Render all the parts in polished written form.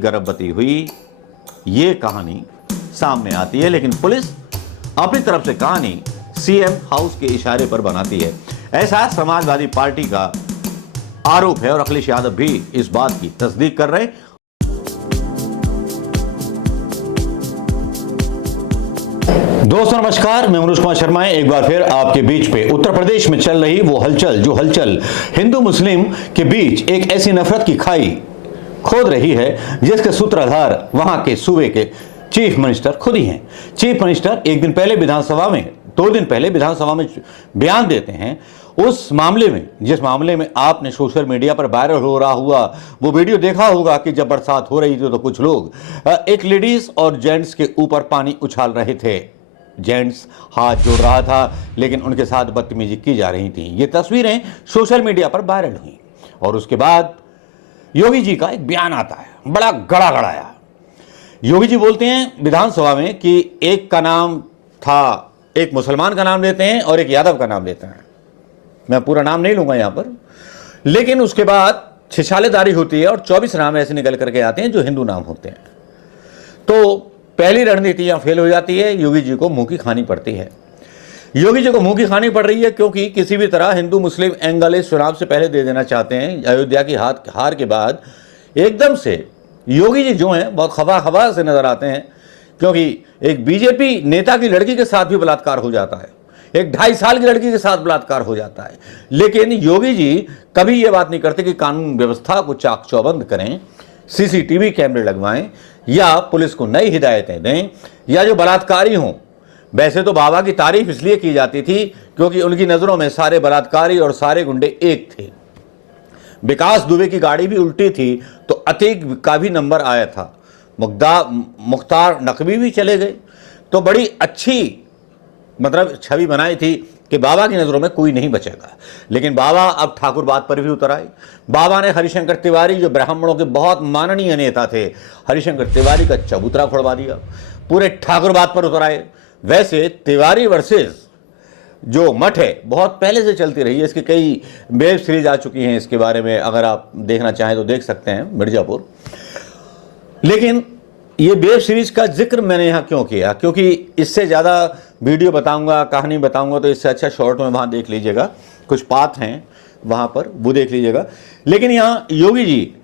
गर्भवती हुई, ये कहानी सामने आती है, लेकिन पुलिस अपनी तरफ से कहानी सीएम हाउस के इशारे पर बनाती है। ऐसा समाजवादी पार्टी का आरोप है और अखिलेश यादव भी इस बात की तस्दीक कर रहे हैं। दोस्तों नमस्कार, मैं मनोज कुमार शर्मा एक बार फिर आपके बीच पे उत्तर प्रदेश में चल रही वो हलचल, जो हलचल हिंदू मुस्लिम के बीच एक ऐसी नफरत की खाई खोद रही है जिसके सूत्रधार वहां के सूबे के चीफ मिनिस्टर खुद ही हैं। चीफ मिनिस्टर एक दिन पहले विधानसभा में, 2 दिन पहले विधानसभा में बयान देते हैं उस मामले में, जिस मामले में आपने सोशल मीडिया पर वायरल हो रहा हुआ वो वीडियो देखा होगा कि जब बरसात हो रही थी तो कुछ लोग एक लेडीज और जेंट्स के ऊपर पानी उछाल रहे थे। जेंट्स हाथ जोड़ रहा था लेकिन उनके साथ बदतमीजी की जा रही थी। ये तस्वीरें सोशल मीडिया पर वायरल हुई और उसके बाद योगी जी का एक बयान आता है, बड़ा गड़ा गड़ाया। योगी जी बोलते हैं विधानसभा में कि एक का नाम था, एक मुसलमान का नाम लेते हैं और एक यादव का नाम लेते हैं। मैं पूरा नाम नहीं लूंगा यहां पर, लेकिन उसके बाद छिछालेदारी होती है और 24 नाम ऐसे निकल करके आते हैं जो हिंदू नाम होते हैं। तो पहली रणनीति यहां फेल हो जाती है, योगी जी को मुंह की खानी पड़ती है। योगी जी को मुंह की खानी पड़ रही है क्योंकि किसी भी तरह हिंदू मुस्लिम एंगल इस चुनाव से पहले दे देना चाहते हैं। अयोध्या की हार के बाद एकदम से योगी जी जो हैं बहुत खफा से नजर आते हैं, क्योंकि एक बीजेपी नेता की लड़की के साथ भी बलात्कार हो जाता है, एक 2.5 साल की लड़की के साथ बलात्कार हो जाता है, लेकिन योगी जी कभी ये बात नहीं करते कि कानून व्यवस्था को चाक चौबंद करें, सीसीटीवी कैमरे लगवाएं या पुलिस को नई हिदायतें दें, या जो बलात्कारी हों। वैसे तो बाबा की तारीफ इसलिए की जाती थी क्योंकि उनकी नजरों में सारे बलात्कारी और सारे गुंडे एक थे। विकास दुबे की गाड़ी भी उल्टी थी तो अतीक का भी नंबर आया था, मुख्तार नकवी भी चले गए, तो बड़ी अच्छी छवि बनाई थी कि बाबा की नज़रों में कोई नहीं बचेगा। लेकिन बाबा अब ठाकुर बात पर भी उतर आए। बाबा ने हरिशंकर तिवारी, जो ब्राह्मणों के बहुत माननीय नेता थे, हरिशंकर तिवारी का चबूतरा खुड़वा दिया, पूरे ठाकुर बात पर उतर आए। वैसे तिवारी वर्सेस जो मठ है बहुत पहले से चलती रही है, इसकी कई वेब सीरीज आ चुकी हैं, इसके बारे में अगर आप देखना चाहें तो देख सकते हैं, मिर्जापुर। लेकिन ये वेब सीरीज का जिक्र मैंने यहाँ क्यों किया, क्योंकि इससे ज़्यादा वीडियो बताऊंगा, कहानी बताऊंगा तो इससे अच्छा शॉर्ट में वहाँ देख लीजिएगा, कुछ पाथ हैं वहाँ पर, वो देख लीजिएगा। लेकिन यहाँ योगी जी,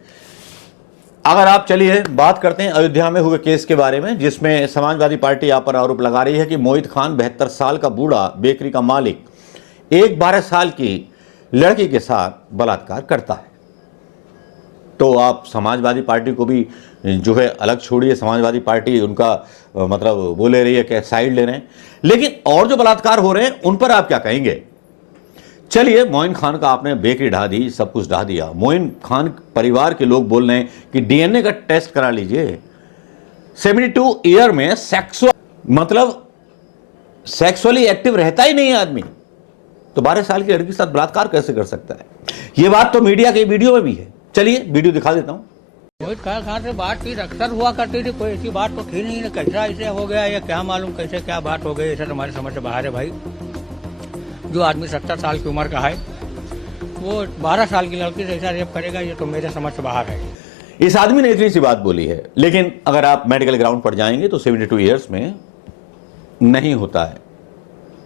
अगर आप चलिए बात करते हैं अयोध्या में हुए केस के बारे में, जिसमें समाजवादी पार्टी यहाँ पर आरोप लगा रही है कि मोहित खान 72 साल का बूढ़ा बेकरी का मालिक एक 12 साल की लड़की के साथ बलात्कार करता है। तो आप समाजवादी पार्टी को भी जो है अलग छोड़िए, समाजवादी पार्टी उनका वो ले रही है कि साइड ले रहे हैं, लेकिन और जो बलात्कार हो रहे हैं उन पर आप क्या कहेंगे? चलिए, मोइन खान का आपने बेकरी ढा दी, सब कुछ ढा दिया। मोइन खान परिवार के लोग बोल रहे हैं कि डीएनए का टेस्ट करा लीजिए। 72 ईयर में सेक्सुअली एक्टिव रहता ही नहीं है आदमी, तो 12 साल की लड़की के साथ बलात्कार कैसे कर सकता है? ये बात तो मीडिया के वीडियो में भी है। चलिए वीडियो दिखा देता हूं। मोहित खान से बात की अक्सर हुआ करती थी, कोई ऐसी बात तो थी नहीं, कैसा ऐसे हो गया या क्या मालूम कैसे क्या बात हो गई, ऐसा तुम्हारी समझ से बाहर है भाई। जो आदमी 70 साल की उम्र का है वो 12 साल की लड़की से ऐसा रेप करेगा, ये तो मेरे समझ से बाहर है। इस आदमी ने इतनी सी बात बोली है, लेकिन अगर आप मेडिकल ग्राउंड पर जाएंगे तो 72 ईयर्स में नहीं होता है।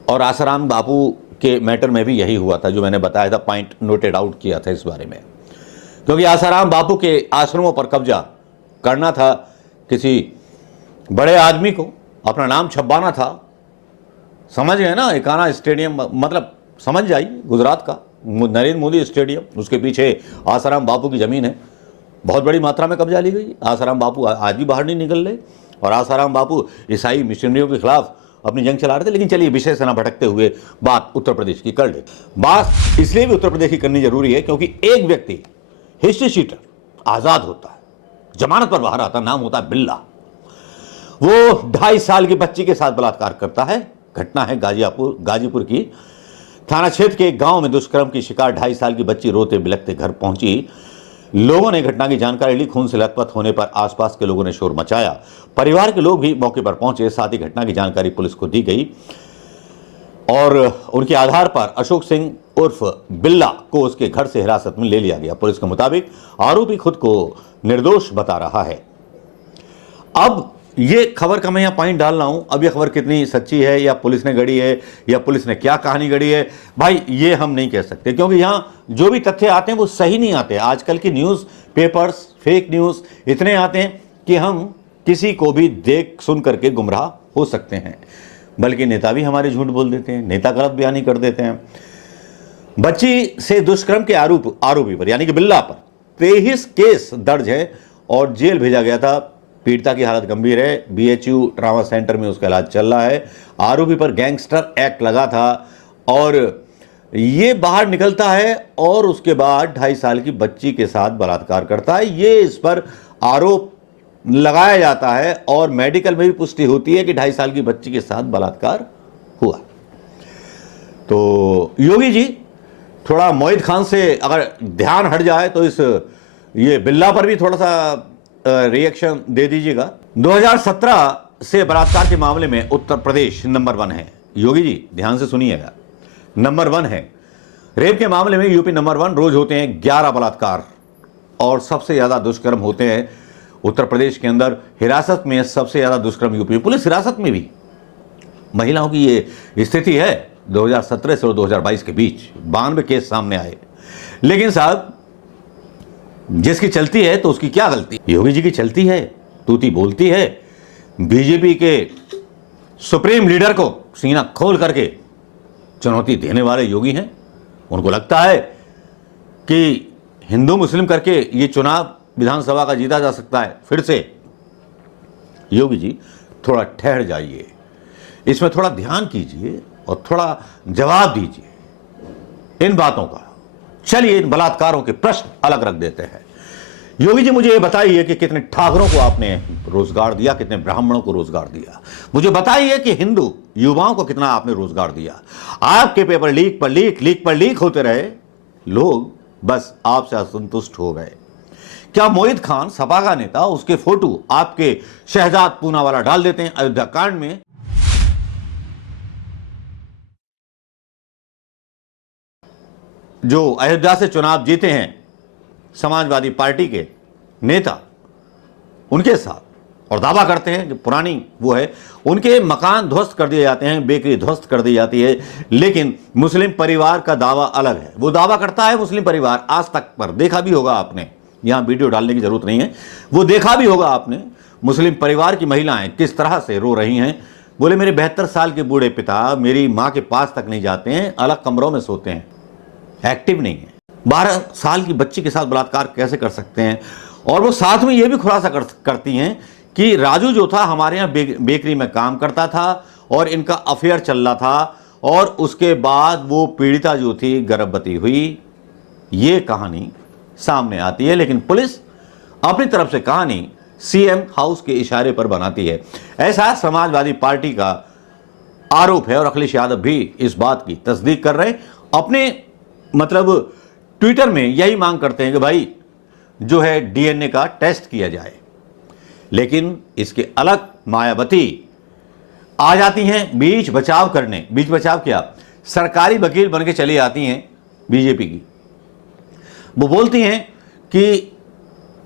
और आसाराम बापू के मैटर में भी यही हुआ था, जो मैंने बताया था, पॉइंट नोटेड आउट किया था इस बारे में, क्योंकि आसाराम बापू के आश्रमों पर कब्जा करना था, किसी बड़े आदमी को अपना नाम छपवाना था। समझ गए ना, एकाना स्टेडियम समझ जाइए, गुजरात का नरेंद्र मोदी स्टेडियम, उसके पीछे आसाराम बापू की ज़मीन है, बहुत बड़ी मात्रा में कब्जा ली गई। आसाराम बापू आज भी बाहर नहीं निकल रहे और आसाराम बापू ईसाई मिशनरियों के खिलाफ अपनी जंग चला रहे थे। लेकिन चलिए विषय से ना भटकते हुए बात उत्तर प्रदेश की कर ले। बात इसलिए भी उत्तर प्रदेश की करनी जरूरी है क्योंकि एक व्यक्ति हिस्ट्री शीटर आज़ाद होता है, जमानत पर बाहर आता, नाम होता है बिल्ला। वो 2.5 साल की बच्ची के साथ बलात्कार करता है। घटना है गाजीपुर की थाना क्षेत्र के एक गांव में दुष्कर्म की शिकार 2.5 साल की बच्ची रोते बिलखते घर पहुंची। लोगों ने घटना की जानकारी ली। खून से लथपथ होने पर आसपास के लोगों ने शोर मचाया। परिवार के लोग भी मौके पर पहुंचे। साथ ही घटना की जानकारी पुलिस को दी गई और उनके आधार पर अशोक सिंह उर्फ बिल्ला को उसके घर से हिरासत में ले लिया गया। पुलिस के मुताबिक आरोपी खुद को निर्दोष बता रहा है। अब ये खबर का मैं यहाँ पॉइंट डाल रहा हूं, अब ये खबर कितनी सच्ची है या पुलिस ने गढ़ी है या पुलिस ने क्या कहानी गढ़ी है, भाई ये हम नहीं कह सकते, क्योंकि यहाँ जो भी तथ्य आते हैं वो सही नहीं आते। आजकल की न्यूज़ पेपर्स फेक न्यूज़ इतने आते हैं कि हम किसी को भी देख सुन करके गुमराह हो सकते हैं। बल्कि नेता भी हमारे झूठ बोल देते हैं, नेता गलत बयानी कर देते हैं। बच्ची से दुष्कर्म के आरोपी पर यानी कि बिल्ला पर 23 केस दर्ज है और जेल भेजा गया था। पीड़िता की हालत गंभीर है, बीएचयू ट्रामा सेंटर में उसका इलाज चल रहा है। आरोपी पर गैंगस्टर एक्ट लगा था और ये बाहर निकलता है और उसके बाद 2.5 साल की बच्ची के साथ बलात्कार करता है। ये इस पर आरोप लगाया जाता है और मेडिकल में भी पुष्टि होती है कि 2.5 साल की बच्ची के साथ बलात्कार हुआ। तो योगी जी थोड़ा मोहित खान से अगर ध्यान हट जाए तो इस ये बिल्ला पर भी थोड़ा सा रिएक्शन दे दीजिएगा। 2017 से बलात्कार के मामले में उत्तर प्रदेश नंबर 1 है। योगी जी ध्यान से सुनिएगा, नंबर 1 है। रेप के मामले में यूपी नंबर 1, रोज होते हैं 11 बलात्कार और सबसे ज्यादा दुष्कर्म होते हैं उत्तर प्रदेश के अंदर। हिरासत में सबसे ज्यादा दुष्कर्म यूपी, पुलिस हिरासत में भी महिलाओं की ये स्थिति है 2017 से और 2022 के बीच 92 केस सामने आए। लेकिन साहब जिसकी चलती है तो उसकी क्या गलती? योगी जी की चलती है, तूती बोलती है। बीजेपी के सुप्रीम लीडर को सीना खोल करके चुनौती देने वाले योगी हैं। उनको लगता है कि हिंदू मुस्लिम करके ये चुनाव विधानसभा का जीता जा सकता है फिर से। योगी जी थोड़ा ठहर जाइए, इसमें थोड़ा ध्यान कीजिए और थोड़ा जवाब दीजिए इन बातों का। चलिए इन बलात्कारों के प्रश्न अलग रख देते हैं। योगी जी मुझे ये बताइए कि कितने ठाकरों को आपने रोजगार दिया, कितने ब्राह्मणों को रोजगार दिया। मुझे बताइए कि हिंदू युवाओं को कितना आपने रोजगार दिया। आपके पेपर लीक पर लीक होते रहे, लोग बस आपसे असंतुष्ट हो गए। क्या मोहित खान सपा का नेता, उसके फोटो आपके शहजाद पूनावाला डाल देते हैं अयोध्या कांड में? जो अयोध्या से चुनाव जीते हैं समाजवादी पार्टी के नेता, उनके साथ, और दावा करते हैं कि पुरानी वो है, उनके मकान ध्वस्त कर दिए जाते हैं, बेकरी ध्वस्त कर दी जाती है। लेकिन मुस्लिम परिवार का दावा अलग है। वो दावा करता है मुस्लिम परिवार, आज तक पर देखा भी होगा आपने, यहां वीडियो डालने की जरूरत नहीं है, वो देखा भी होगा आपने मुस्लिम परिवार की महिलाएं किस तरह से रो रही हैं। बोले मेरे 72 साल के बूढ़े पिता मेरी मां के पास तक नहीं जाते हैं, अलग कमरों में सोते हैं, एक्टिव नहीं है। 12 साल की बच्ची के साथ बलात्कार कैसे कर सकते हैं? और वो साथ में ये भी खुलासा करती हैं कि राजू जो था हमारे यहाँ बेकरी में काम करता था और इनका अफेयर चल रहा था और उसके बाद वो पीड़िता जो थी गर्भवती हुई। ये कहानी सामने आती है, लेकिन पुलिस अपनी तरफ से कहानी सीएम हाउस के इशारे पर बनाती है। ऐसा समाजवादी पार्टी का आरोप है और अखिलेश यादव भी इस बात की तस्दीक कर रहे हैं। अपने मतलब ट्विटर में यही मांग करते हैं कि भाई जो है डीएनए का टेस्ट किया जाए। लेकिन इसके अलग मायावती आ जाती हैं बीच बचाव करने। बीच बचाव क्या, सरकारी वकील बन के चली आती हैं बीजेपी की। वो बोलती हैं कि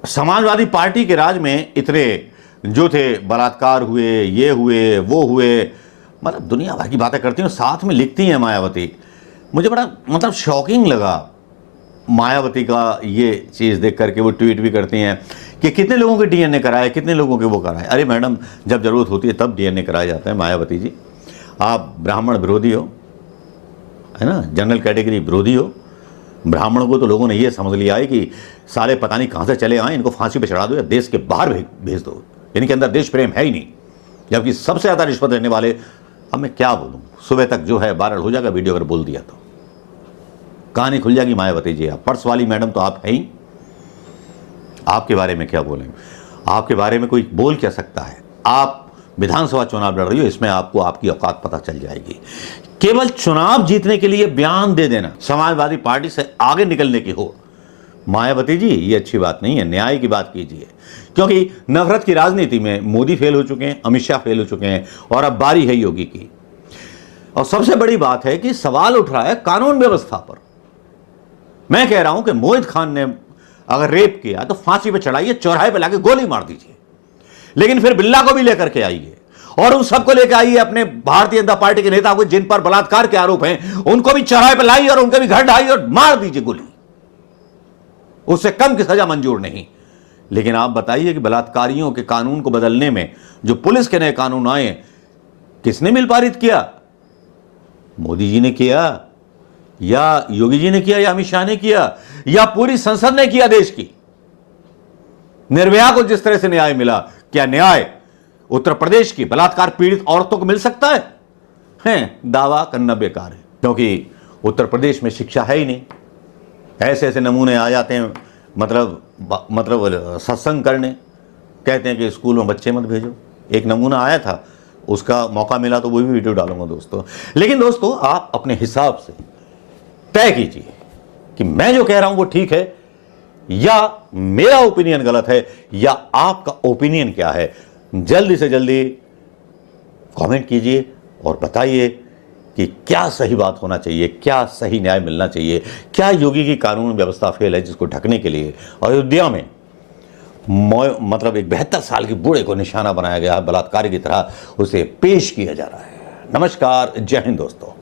समाजवादी पार्टी के राज में इतने जो थे बलात्कार हुए, ये हुए, वो हुए, मतलब दुनिया भर की बातें करती हैं, साथ में लिखती हैं मायावती। मुझे बड़ा मतलब शॉकिंग लगा मायावती का ये चीज़ देख करके। वो ट्वीट भी करती हैं कि कितने लोगों के डीएनए कराए, कितने लोगों के वो कराए। अरे मैडम, जब ज़रूरत होती है तब डीएनए कराया जाता है। मायावती जी, आप ब्राह्मण विरोधी हो, है ना, जनरल कैटेगरी विरोधी हो। ब्राह्मणों को तो लोगों ने ये समझ लिया है कि साले पता नहीं कहाँ से चले आए, इनको फांसी पे चढ़ा दो या देश के बाहर भेज दो, इनके अंदर देश प्रेम है ही नहीं। जबकि सबसे ज़्यादा रिश्वत देने वाले, अब मैं क्या बोलूँ, सुबह तक जो है वायरल हो जाएगा वीडियो अगर बोल दिया तो, कहानी खुल जाएगी। मायावती जी, आप पर्स वाली मैडम तो आप है ही, आपके बारे में क्या बोलें? आपके बारे में कोई बोल क्या सकता है? आप विधानसभा चुनाव लड़ रही हो, इसमें आपको आपकी औकात पता चल जाएगी। केवल चुनाव जीतने के लिए बयान दे देना, समाजवादी पार्टी से आगे निकलने की हो, मायावती जी ये अच्छी बात नहीं है। न्याय की बात कीजिए, क्योंकि नफरत की राजनीति में मोदी फेल हो चुके हैं, अमित शाह फेल हो चुके हैं और अब बारी है योगी की। और सबसे बड़ी बात है कि सवाल उठ रहा है कानून व्यवस्था पर। मैं कह रहा हूं कि मोहित खान ने अगर रेप किया तो फांसी पे चढ़ाइए, चौराहे पे लाके गोली मार दीजिए। लेकिन फिर बिल्ला को भी लेकर के आइए और उन सबको लेकर आइए अपने भारतीय जनता पार्टी के नेता को जिन पर बलात्कार के आरोप हैं, उनको भी चौराहे पर लाइए और उनके भी घर ढाइए और मार दीजिए गोली। उससे कम की सजा मंजूर नहीं। लेकिन आप बताइए कि बलात्कारियों के कानून को बदलने में जो पुलिस के नए कानून आए, किसने मिल पारित किया? मोदी जी ने किया या योगी जी ने किया या अमित शाह ने किया या पूरी संसद ने किया? देश की निर्भया को जिस तरह से न्याय मिला, क्या न्याय उत्तर प्रदेश की बलात्कार पीड़ित औरतों को मिल सकता है? दावा करना बेकार है, क्योंकि उत्तर प्रदेश में शिक्षा है ही नहीं। ऐसे ऐसे नमूने आ जाते हैं, मतलब सत्संग करने, कहते हैं कि स्कूल में बच्चे मत भेजो। एक नमूना आया था, उसका मौका मिला तो वो भी वीडियो डालूंगा दोस्तों। लेकिन दोस्तों, आप अपने हिसाब से तय कीजिए कि मैं जो कह रहा हूं वो ठीक है या मेरा ओपिनियन गलत है, या आपका ओपिनियन क्या है। जल्दी से जल्दी कमेंट कीजिए और बताइए कि क्या सही बात होना चाहिए, क्या सही न्याय मिलना चाहिए। क्या योगी की कानून व्यवस्था फेल है जिसको ढकने के लिए अयोध्या में मतलब एक 72 साल के बूढ़े को निशाना बनाया गया, बलात्कारी की तरह उसे पेश किया जा रहा है। नमस्कार, जय हिंद दोस्तों।